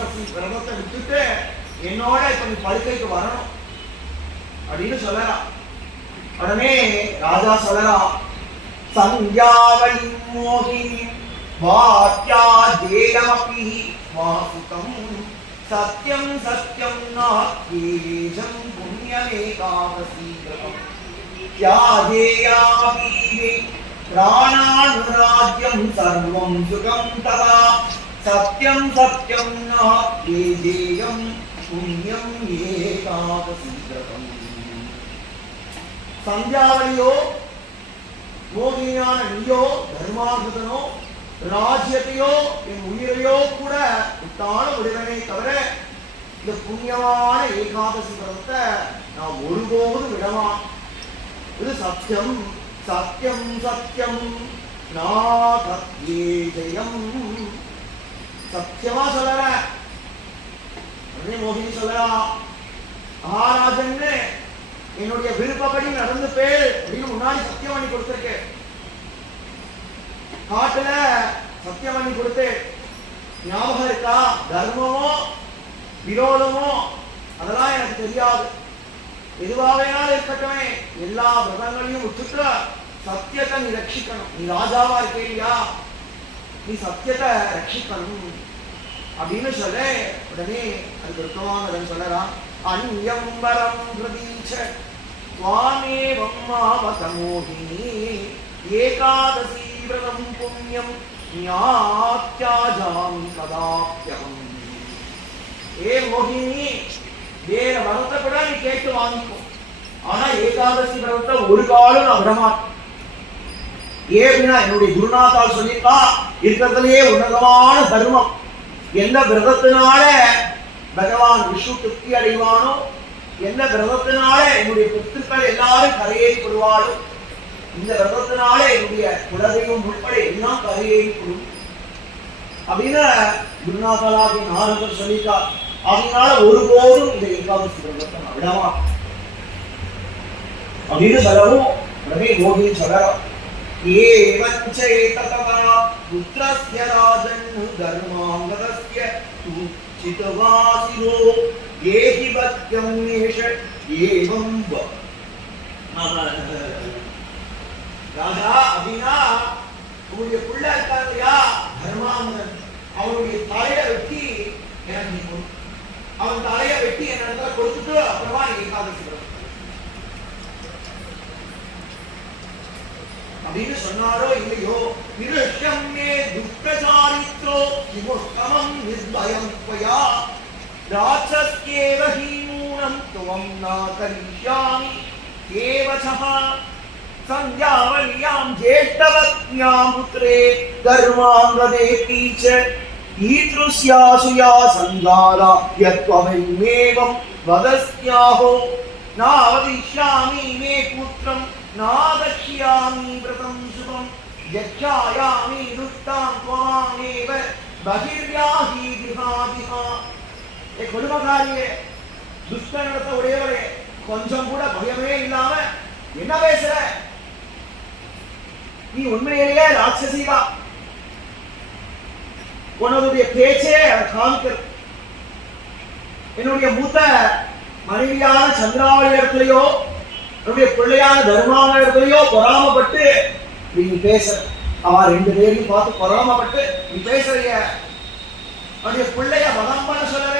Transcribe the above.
ஏகாதசி விரதத்தை விட்டுட்டு என்னோட இப்ப நீ படுக்கைக்கு வரணும் அப்படின்னு சொல்லலாம். உடனே ராஜா சொல்லலாம், சந்தியாவளி மோகினி வாத்யா ஜேயமபி வாசுகம் சத்யம் சத்யம் நாத்யேஜம் புண்ணியமேகாதசி கிரகம் தியாஜேயாமபி பிராணானுராஜ்யம் சர்வம் சுகம் ததா சத்யம் சத்யம் நாத்யேஜேயம் புண்ணியம் ஏகாதசி கிரகம். சந்தியாவளியோ மோகினியான நீயோ தர்மார்த்தனோ ராஜ்யத்தையோ என் உயிரையோ கூட விட்டான விடுவனே தவிர இந்த புண்ணியமான ஏகாதசி விரதத்தை நான் ஒருபோதும் விடலாம். இது சத்தியம் சத்தியம் சத்தியம் நாதத்யேஜயம். சத்தியமா சொல்லற மோகினி சொல்லறா, மகாராஜன் என்னுடைய விருப்பப்படி நடந்து பேர் அப்படின்னு முன்னாடி சத்தியம் பண்ணி கொடுத்திருக்கு. காட்டுல சத்தியம் பண்ணி கொடுத்து ஞாபகம் இருக்கா? தர்மமோ விரோதமோ அதெல்லாம் எனக்கு தெரியாது, எதுவாகையாலும் இருக்கட்டுமே எல்லா விரதங்களையும் விட்டுட்டு சத்தியத்தை நீ ரட்சிக்கணும். நீ ராஜாவா இருக்கேயா, நீ சத்தியத்தை ரட்சிக்கணும் அப்படின்னு சொல்ல உடனே அது விருத்தமாக சொல்லலாம். அன்யம் வரம் பிரதீச்ச துவாமேவம் மாவதமோகினி ஏகாதசி விரதம் புண்ணியம் ஞாத்யாஜாமி கதாப்யகம். ஏ மோகினி, வேற வரத்தை கூட நீ கேட்டு வாங்கிக்கோ, ஆனா ஏகாதசி விரதத்தை ஒரு காலம் நான் விடமாட்டேன். ஏன்னா என்னுடைய குருநாதால் சொல்லியிருக்கா, இருக்கிறதுலயே உன்னதமான தர்மம் எந்த விரதத்தினால பகவான் விஷ்ணு திருப்தி அடைவானோ, எந்த விரதத்தினால என்னுடைய புத்துக்கள் எல்லாரும் கரையேறிப்படுவாளோ, இந்த விரதத்தினால என்னுடைய குலதெய்வம் உட்பட எல்லாம் கரையேறிப்படும் அப்படின்னு குருநாதராகிய நாரதர் சொல்லிட்டா. அதனால ஒருபோதும் இந்த ஏகாதசி விரதத்தை நான் விடமா அப்படின்னு சொல்லவும் உடனே மோகினி சொல்லலாம். புத்திரஸ்ய ராஜன் தர்மாங்கதஸ்ய சிதவாசிரோ ஏஹி பத்யம் நேஷ ஏவம் ராஜா அப்படின்னா உங்களுடைய புள்ள இருக்காரு இல்லையா தர்மாங்கதன், அவனுடைய தலையை வெட்டி எனக்கு நீ கொடு, அவன் தலையை வெட்டி என்ன இடத்துல கொடுத்துட்டு அப்புறமா நீ ஏகாதசி அப்படின்னு சொன்னாரோ இல்லையோ, நிருஷ்யம் மே துஷ்டசாரித்ரோ விமுஷ்டமம் நிர்பயம் த்வயா ராட்சஸ்யேவ ஹீனூனம் துவம் ந கரிஷ்யாமி கேவசஹ சந்தியாவல்யாம் ஜேஷ்டவத்யாம் புத்ரே தர்மாங்கதே ச ஈத்ருஸ்யாசுயா சங்காலா யத்வமைமேவம் வதஸ்யாஹோ நாவதிஷ்யாமி மே புத்ரம் நாதக்ஷ்யாமி விரதம் சுபம் யக்ஷாயாமி துஷ்டாம் த்வாமேவ பகிர்யாஹி திஹாதிஹா. ஏ கொடுமகாரியே, துஷ்டனிடத்தை உடையவரே, கொஞ்சம் கூட பயமே இல்லாம என்ன பேசுற? நீ உண்மையிலேயே ராட்சசிதான், உன்னுடைய பேச்சே அதை காமிக்கிறது. என்னுடைய மூத்த மனைவியான சந்திராவளி இடத்துலயோ என்னுடைய பிள்ளையான தர்மான இடத்துலயோ பொறாமப்பட்டு நீ பேசுற. அவன் ரெண்டு பேரையும் பார்த்து பொறாமப்பட்டு நீ பேசுறிய. அவனுடைய பிள்ளைய வதம் பண்ண சொல்லவே